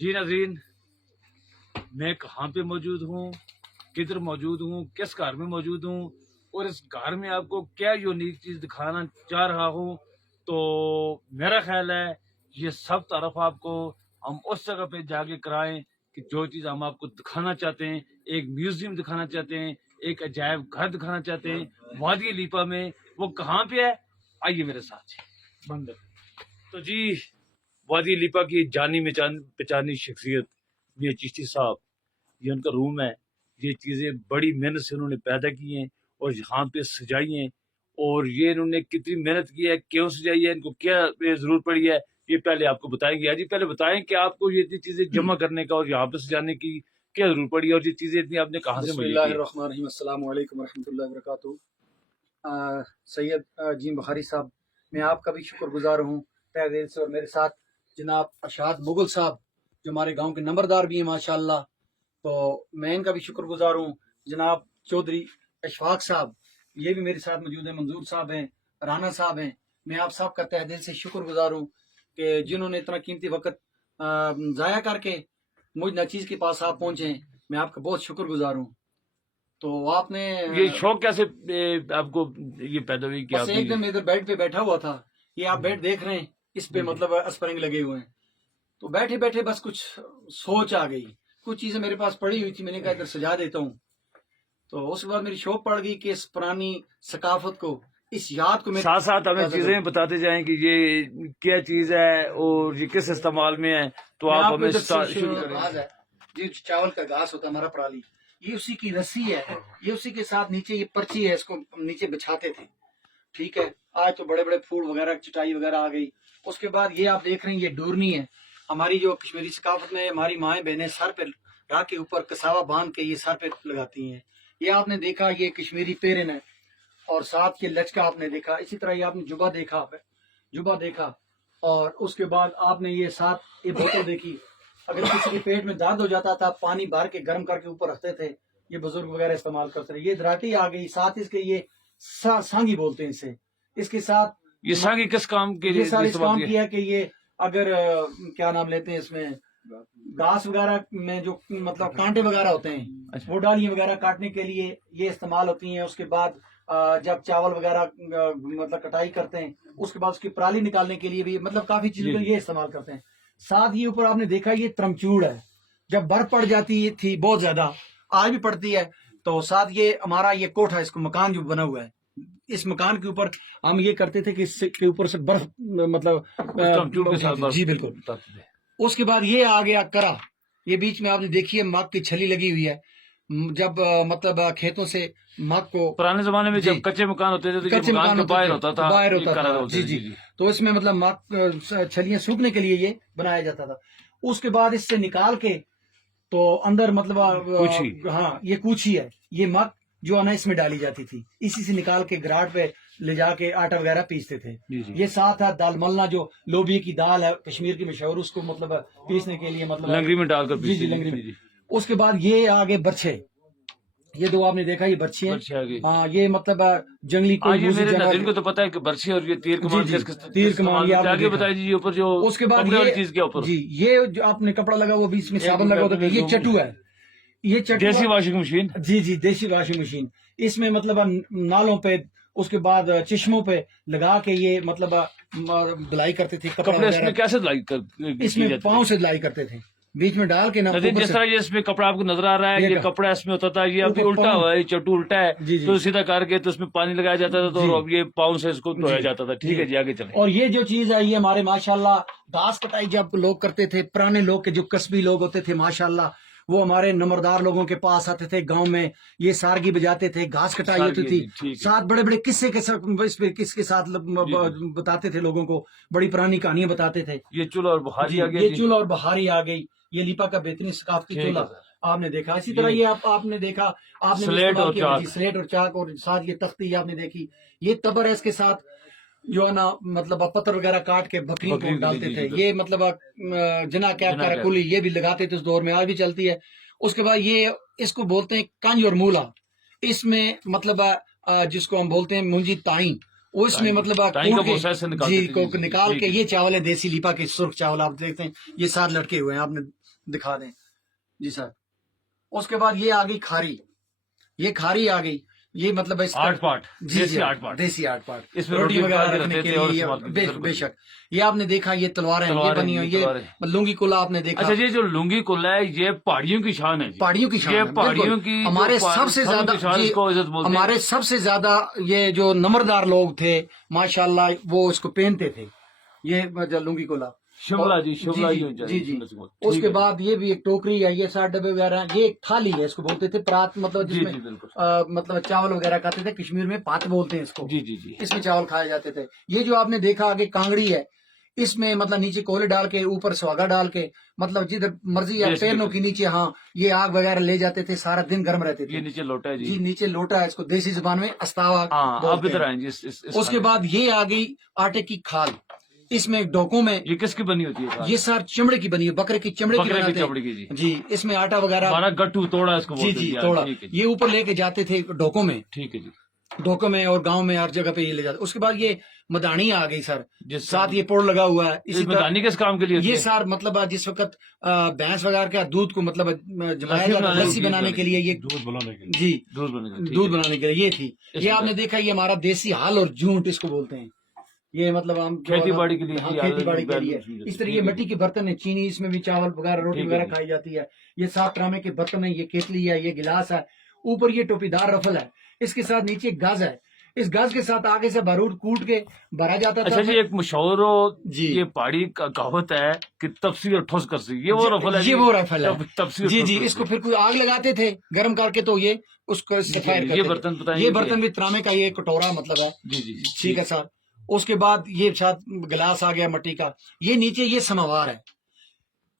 جی ناظرین، میں کہاں پہ موجود ہوں، کدھر موجود ہوں، کس گھر میں موجود ہوں اور اس گھر میں آپ کو کیا یونیک چیز دکھانا چاہ رہا ہوں، تو میرا خیال ہے یہ سب طرف آپ کو ہم اس جگہ پہ جا کے کرائیں کہ جو چیز ہم آپ کو دکھانا چاہتے ہیں، ایک میوزیم دکھانا چاہتے ہیں، ایک عجائب گھر دکھانا چاہتے ہیں وادی لیپا میں۔ وہ کہاں پہ ہے؟ آئیے میرے ساتھ بندر۔ تو جی، وادی لیپا کی جانی پہچانی شخصیت یہ چشتی صاحب، یہ ان کا روم ہے۔ یہ چیزیں بڑی محنت سے انہوں نے پیدا کی ہیں اور یہاں پہ سجائی ہیں، اور یہ انہوں نے کتنی محنت کی ہے، کیوں سجائی ہے، ان کو کیا ضرورت پڑی ہے، یہ پہلے آپ کو بتائیں گے۔ جی پہلے بتائیں کہ آپ کو یہ اتنی چیزیں جمع کرنے کا اور یہاں پہ سجانے کی کیا ضرورت پڑی ہے، اور یہ چیزیں اتنی آپ نے کہاں سے بسم ملی؟ اللہ الرحمن الرحیم۔ السلام علیکم ورحمۃ اللہ وبرکاتہ۔ سید جیم بخاری صاحب، میں آپ کا بھی شکر گزار ہوں تہ دل سے، اور میرے ساتھ جناب ارشاد مغل صاحب جو ہمارے گاؤں کے نمبردار بھی ہیں ماشاءاللہ، تو میں ان کا بھی شکر گزار ہوں۔ جناب چودھری اشفاق صاحب یہ بھی میرے ساتھ موجود ہیں، منظور صاحب ہیں، رانا صاحب ہیں۔ میں آپ صاحب کا تہ دل سے شکر گزار ہوں کہ جنہوں نے اتنا قیمتی وقت ضائع کر کے مجھ ناچیز کے پاس آپ پہنچے ہیں، میں آپ کا بہت شکر گزار ہوں۔ تو آپ نے یہ شوق کیسے آپ کو یہ پیدا ہوئی کہ بس آپ ایک دن میں ادھر بیڈ پہ بیٹھا ہوا تھا، یہ آپ بیڈ دیکھ رہے ہیں، اس پہ مطلب اسپرنگ لگے ہوئے ہیں، تو بیٹھے بیٹھے بس کچھ سوچ آ گئی، کچھ چیزیں میرے پاس پڑی ہوئی تھی، میں نے کہا ادھر سجا دیتا ہوں۔ تو اس کے بعد میری شوق پڑ گئی کہ اس پرانی ثقافت کو، اس یاد کو میں ساتھ ساتھ ہمیں چیزیں بتاتے جائیں کہ یہ کیا چیز ہے اور یہ کس استعمال میں ہے، تو آپ ہمیں شروع کریں۔ گھاس ہے جی، چاول کا گھاس ہوتا ہے ہمارا پرالی، یہ اسی کی رسی ہے، یہ اسی کے ساتھ نیچے یہ پرچی ہے، اس کو نیچے بچھاتے تھے، ٹھیک ہے۔ آج تو بڑے بڑے پھول وغیرہ چٹائی وغیرہ آ گئی۔ اس کے بعد یہ آپ دیکھ رہے ہیں، یہ ڈورنی ہے ہماری، جو کشمیری ثقافت میں ہماری مائیں بہنیں سر پہ راہ کے اوپر کساوا باندھ کے یہ سر پہ لگاتی ہیں۔ یہ آپ نے دیکھا، یہ کشمیری پیرن ہے، اور ساتھ یہ لچکا آپ نے دیکھا، اسی طرح یہ آپ نے جبہ دیکھا، اور اس کے بعد آپ نے یہ ساتھ یہ بوتل دیکھی۔ اگر کسی کے پیٹ میں درد ہو جاتا تھا، پانی بھر کے گرم کر کے اوپر رکھتے تھے، یہ بزرگ وغیرہ استعمال کرتے تھے۔ یہ دراٹی آ گئی، ساتھ اس کے یہ سانگی بولتے ہیں اسے، اس کے ساتھ یہ سانگی کس کام کے لیے یہ سارے اس استعمال کام کیا کہ یہ اگر کیا نام لیتے ہیں اس میں، گھاس وغیرہ میں جو مطلب کانٹے وغیرہ ہوتے ہیں، وہ ڈالیاں وغیرہ کاٹنے کے لیے یہ استعمال ہوتی ہیں۔ اس کے بعد جب چاول وغیرہ مطلب کٹائی کرتے ہیں، اس کے بعد اس کی پرالی نکالنے کے لیے بھی مطلب کافی چیزوں کے یہ استعمال کرتے ہیں۔ ساتھ یہ اوپر آپ نے دیکھا، یہ ترمچوڑ ہے، جب برف پڑ جاتی تھی بہت زیادہ، آج بھی پڑتی ہے، تو ساتھ یہ ہمارا یہ کوٹھا، اس کو مکان جو بنا ہوا ہے، اس مکان کے اوپر ہم یہ کرتے تھے کہ اس کے اوپر سے برف مطلب جی بالکل۔ اس کے بعد یہ آ گیا کرا، یہ بیچ میں آپ نے دیکھی ہے مگ کی چھلی لگی ہوئی ہے، جب مطلب کھیتوں سے مگ کو، پرانے زمانے میں جب کچے مکان ہوتے تھے تو یہ مکان کے باہر ہوتا تھا، جی، تو اس میں مطلب مگ چھلیاں سوکھنے کے لیے یہ بنایا جاتا تھا۔ اس کے بعد اس سے نکال کے تو اندر مطلب ہاں یہ کوچھی ہے، یہ مگ جو ہے نا اس میں ڈالی جاتی تھی، اسی سے نکال کے گراٹ پہ لے جا کے آٹا وغیرہ پیستے تھے۔ یہ ساتھ ہے دال ملنا، جو لوبی کی دال ہے کشمیر کی مشہور، اس کو مطلب پیسنے کے لیے مطلب لنگری میں ڈال کر جی لنگری میں۔ اس کے بعد یہ آگے برچھے، یہ دو آپ نے دیکھا، یہ برچھی ہیں، ہاں یہ مطلب جنگلی جن کو تو پتا ہے کہ برچھی اور یہ تیر کمان، یہ آگے بتائیے جی اوپر جو اس کے بعد چیز کے اوپر جی یہ جو آپ نے کپڑا لگا وہ بیچ میں صابن لگا ہوتا ہے، یہ چٹو ہے، یہ چٹو دیسی واشنگ مشین، جی دیسی واشنگ مشین، اس میں مطلب نالوں پہ، اس کے بعد چشموں پہ لگا کے یہ مطلب دلائی کرتے تھے کپڑے۔ اس میں کیسے دلائی اس میں پاؤں سے دلائی کرتے تھے، بیچ میں ڈال کے نا، جس طرح یہ اس میں کپڑا آپ کو نظر آ رہا ہے، یہ کپڑا اس میں ہوتا تھا، یہ ابھی الٹا ہوا ہے، یہ چٹو الٹا ہے، تو سیدھا کر کے تو اس میں پانی لگایا جاتا تھا، تو اب یہ پاؤں سے اس کو دھویا جاتا تھا۔ ٹھیک ہے جی، آگے چلیں۔ اور یہ جو چیز ہے، یہ ہمارے ماشاءاللہ گھاس کٹائی جب لوگ کرتے تھے، پرانے لوگ کے جو قصبی لوگ ہوتے تھے ماشاءاللہ، وہ ہمارے نمبردار لوگوں کے پاس آتے تھے گاؤں میں، یہ سارگی بجاتے تھے، گھاس کٹائی ہوتی تھی، ساتھ بڑے بڑے قصے کے ساتھ بتاتے تھے لوگوں کو، بڑی پرانی کہانیاں بتاتے تھے۔ یہ چولہا اور بخاری آ گئی، یہ چولہا اور بخاری آ گئی، یہ لیپا کا بہترین ثقافتی چولہا آپ نے دیکھا۔ اسی طرح یہ آپ نے دیکھا، آپ نے سلیٹ اور چاک، اور ساتھ یہ تختی آپ نے دیکھی، یہ تبر ہے، اس کے ساتھ جو ہے نا مطلب پتھر وغیرہ کاٹ کے بکری کو ڈالتے تھے، یہ مطلب جنا کیپ کا رکولی یہ بھی لگاتے تھے اس دور میں، آج بھی چلتی ہے۔ اس کے بعد یہ اس کو بولتے ہیں کنج اور مولا، اس میں مطلب جس کو ہم بولتے ہیں منجی تائیں، وہ اس میں مطلب ٹائم کا کونٹ کے- پروسیس نکال جی دیتے ہیں، کو نکال ٹھیک کے ہے۔ یہ چاول ہے دیسی لیپا کے سرخ چاول آپ دیکھتے ہیں یہ ساتھ لٹکے ہوئے ہیں آپ نے دکھا دیں جی سر. اس کے بعد یہ آ گئی کھاری, یہ کھاری آ گئی, یہ مطلب اس کا- آٹھ پاٹ، جی دیسی جی آٹھ پاٹ، دیسی آٹھ پاٹ اس میں روٹی روٹی وغیرہ پکا کے رکھنے رکھتے کے تھے اور لیے استعمال کرتے تھے، بے شک. یہ آپ نے دیکھا یہ تلواریں ہیں, یہ بنی ہوئی, یہ لنگی کلا آپ نے دیکھا. اچھا یہ جو لنگی کلا ہے یہ پہاڑیوں کی شان ہے جی. پہاڑیوں کی شان یہ ہے, بالکل. پہاڑیوں کی ہمارے سب سے زیادہ جی اس کو عزت بولتے ہیں. ہمارے سب سے زیادہ یہ جو نمبردار لوگ تھے ماشاءاللہ وہ اس کو پہنتے تھے, یہ لنگی کلا. شملہ جی، شملہ جی جی. اس کے بعد یہ بھی ایک ٹوکری ہے, یہ 60 ڈبے وغیرہ ہیں, یہ ایک تھالی ہے, اس کو بولتے تھے پرات, مطلب جس جی میں جی بالکل مطلب چاول وغیرہ کھاتے تھے, کشمیر میں پات بولتے ہیں اس کو, جی جی جی. اس میں چاول کھائے جاتے تھے. یہ جو آپ نے دیکھا آگے کانگڑی ہے, اس میں مطلب نیچے کولے ڈال کے اوپر سواگا ڈال کے مطلب جدھر مرضی ہے پیرنوں کی نیچے, ہاں یہ آگ وغیرہ لے جاتے تھے, سارا دن گرم رہتے یہ تھے. نیچے لوٹا ہے جی جی. نیچے لوٹا ہے, اس کو دیسی زبان میں استاوا ہاں آپ بولتے ادھر ہیں. آئیں جی. اس کے بعد یہ آ گئی آٹے کی کھال, اس میں ڈوکوں میں یہ کس کی بنی ہوتی ہے؟ یہ سار چمڑے کی بنی ہے, بکرے کی چمڑے کی بکرے کی بناتے ہیں. چمڑی کی جی. جی اس میں آٹا وغیرہ ہمارا گٹو توڑا اس کو جی بولتے جی ہیں. توڑا, ٹھیک ہے جی. یہ اوپر لے کے جاتے تھے ڈوکوں میں, ٹھیک ہے جی. ڈوکوں میں اور گاؤں میں ہر جگہ پہ یہ لے جاتے. اس کے بعد یہ مدانی آ گئی سر, جس ساتھ یہ پوڑ لگا ہوا ہے. اس اسی طرح مدانی کس کام کے لیے ہوتی یہ ہے؟ سار مطلب جس وقت بھینس وغیرہ کا دودھ کو مطلب جمایا لسی جاتا بنانے لسی کے لیے، بنانے کے لیے, یہ دودھ بلانے کے لیے. جی دودھ بنے گا. ٹھیک دودھ ہے. بنانے کے لیے یہ تھی. اس یہ میں آپ نے دیکھا یہ ہمارا دیسی ہال اور جونٹ اس کو بولتے ہیں, یہ مطلب ہم کھیتی باڑی کے لیے ہاں, جی، کھیتی باڑی کے بیل لیے. اس میں اس طرح ٹھیک یہ ہے مٹی جی. کے برتن ہے, چینی اس میں بھی چاول وغیرہ روٹی ٹھیک ہے وغیرہ جی. کھائی جاتی ہے. یہ 7 ٹرامے کے برتن ہے, یہ کیتلی ہے, یہ گلاس ہے, اوپر یہ ٹوپی دار رفل ہے, اس کے ساتھ نیچے گز ہے, اس گز کے ساتھ آگے سے بارود کوٹ کے بھرا جاتا تھا. اچھا جی ایک مشہور جی یہ پہاڑی کا کہاوت ہے کہ تپسی اور ٹھوس کرسی, یہ وہ رفل ہے یہ وہ رفل ہے تپسی اور جی ٹھوس جی. کرسی. اس کو پھر کوئی آگ لگاتے تھے گرم کر کے, تو یہ اس کو فائر یہ کرتے تھے. برتن بتائیں یہ گے برتن بھی ٹرامے کا یہ کٹورا مطلب ہے. جی جی ٹھیک ہے سر. اس کے بعد یہ ساتھ گلاس آ گیا مٹی کا. یہ نیچے یہ سموار ہے,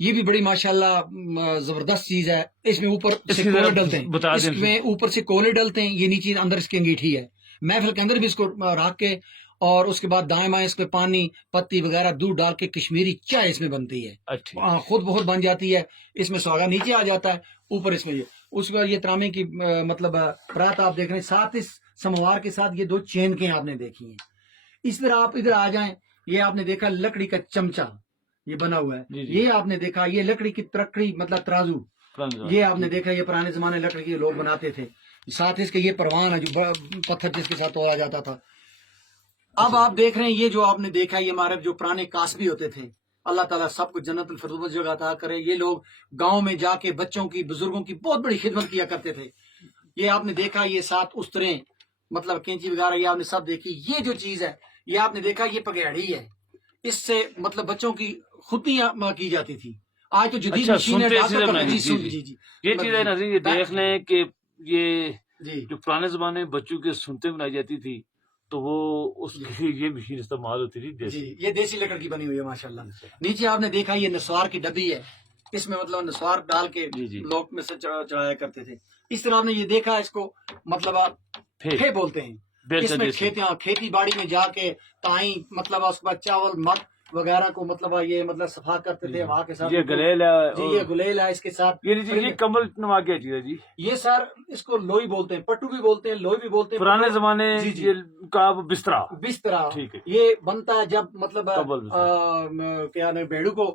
یہ بھی بڑی ماشاءاللہ زبردست چیز ہے. اس میں اوپر اس سے کی کولے ذرا ڈلتے ہیں, بتا اس دیں. میں اوپر سے کولے ڈلتے ہیں, یہ نیچے اندر اس کی انگیٹھی ہے. محفل کے اندر بھی اس کو رکھ کے, اور اس کے بعد دائیں بائیں اس پہ پانی پتی وغیرہ دودھ ڈال کے کشمیری چائے اس میں بنتی ہے. اچھا خود بہت بن جاتی ہے. اس میں سواگا نیچے آ جاتا ہے, اوپر اس میں یہ. اس کے بعد یہ ترامے کی مطلب پرات آپ دیکھ رہے ہیں, ساتھ اس سموار کے ساتھ یہ 2 چینکیں آپ نے دیکھی ہیں. اس طرح آپ ادھر آ جائیں, یہ آپ نے دیکھا لکڑی کا چمچا یہ بنا ہوا ہے. جی جی. یہ آپ نے دیکھا یہ لکڑی کی ترکڑی مطلب ترازو, یہ آپ نے دیکھا یہ پرانے زمانے لکڑی کے لوگ بناتے تھے. ساتھ اس کے یہ پروان ہے جو پتھر جس کے ساتھ توڑا جاتا تھا. اب آپ دیکھ رہے ہیں یہ جو آپ نے دیکھا یہ ہمارے جو پرانے کاسبی ہوتے تھے, اللہ تعالیٰ سب کو جنت الفردوس جگہ عطا کرے. یہ لوگ گاؤں میں جا کے بچوں کی بزرگوں کی بہت بڑی خدمت کیا کرتے تھے. یہ آپ نے دیکھا یہ 7 استریں مطلب کینچی وغیرہ یہ آپ نے سب دیکھی. یہ جو چیز ہے یہ آپ نے دیکھا یہ پگہڑی ہے, اس سے مطلب بچوں کی خطیاں کی جاتی تھی. آج تو جدید اچھا مشین ہے, سنتے ڈاکٹر چیزیں کا بنائی. جی جی جی جی جی یہ چیزیں نظر یہ دیکھ لیں کہ یہ جی جو پرانے زمانے میں بچوں کے سنتے بنائی جاتی تھی تو وہ اس کے لیے یہ مشین استعمال ہوتی تھی دیسی. جی. یہ دیسی لکڑ کی بنی ہوئی ہے ماشاءاللہ. نیچے آپ نے دیکھا یہ نسوار کی ڈبی ہے, اس میں مطلب نسوار ڈال کے جی جی. لوگ میں سے چڑھایا کرتے تھے. اس طرح آپ نے یہ دیکھا اس کو مطلب آپ پھے بولتے ہیں. اس میں کھیتی باڑی میں جا کے تائیں مطلب اس کے بعد چاول مٹ وغیرہ کو مطلب یہ مطلب صفا کرتے تھے وہاں کے ساتھ. یہ گلیل ہے جی یہ گلیل ہے, اس کے ساتھ یہ کمبل نما کیا چیز ہے جی. یہ سر اس کو لوئی بولتے ہیں, پٹو بھی بولتے ہیں, لوئی بھی بولتے ہیں. پرانے زمانے جی جی کا بسترا بسترا ٹھیک ہے. یہ بنتا ہے جب مطلب کمبل کیا نام بیڑو کو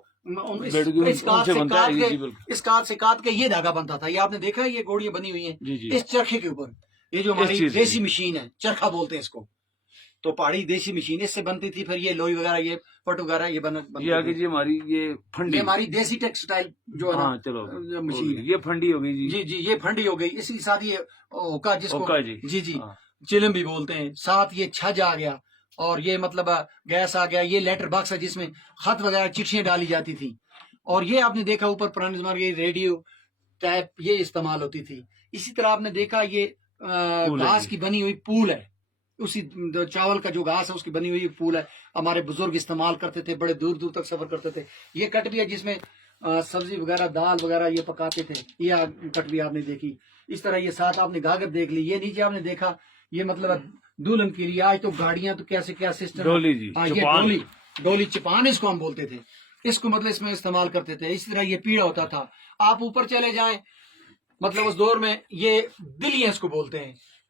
اس کاٹ سے کاٹ کے یہ دھاگا بنتا تھا. یہ آپ نے دیکھا یہ گوڑیاں بنی ہوئی ہیں جی جی. اس چرخے کے اوپر. یہ جو ہماری دیسی مشین ہے چرخا بولتے ہیں اس کو, تو پہاڑی دیسی مشین اس سے بنتی تھی. پھر یہ لوئی وغیرہ یہ پٹ وغیرہ یہ آگے جی ہماری یہ پھنڈی, یہ ہماری دیسی ٹیکسٹائل جو ہے نا چلو مشین ہے. یہ پھنڈی ہو گئی جی جی یہ پھنڈی ہو گئی. اسی کے ساتھ یہ ہوکا جس کو جی جی چلم بھی بولتے ہیں. ساتھ یہ چھج آ گیا, اور یہ مطلب گیس آ گیا. یہ لیٹر باکس ہے جس میں خط وغیرہ چٹھیاں ڈالی جاتی تھی. اور یہ آپ نے دیکھا اوپر پرانے زمانے یہ ریڈیو ٹیپ یہ استعمال ہوتی تھی. اسی طرح آپ نے دیکھا یہ گھاس کی بنی ہوئی پول ہے, اسی چاول کا جو گھاس ہے اس کی بنی ہوئی پول ہے. ہمارے بزرگ استعمال کرتے تھے, بڑے دور دور تک سفر کرتے تھے. یہ کٹ بھی ہے جس میں سبزی وغیرہ دال وغیرہ یہ پکاتے تھے. یہ کٹ بھی آپ نے دیکھی. اس طرح یہ ساتھ آپ نے گاگر دیکھ لی. یہ نیچے آپ نے دیکھا یہ مطلب دلہن کے لیے آج تو گاڑیاں تو کیسے کیا سسٹم, ڈولی چپان اس کو ہم بولتے تھے. اس کو مطلب اس میں استعمال کرتے تھے. اسی طرح یہ پیڑا ہوتا تھا. آپ اوپر چلے جائیں مطلب اس دور میں یہ دلیاں اس کو بولتے ہیں.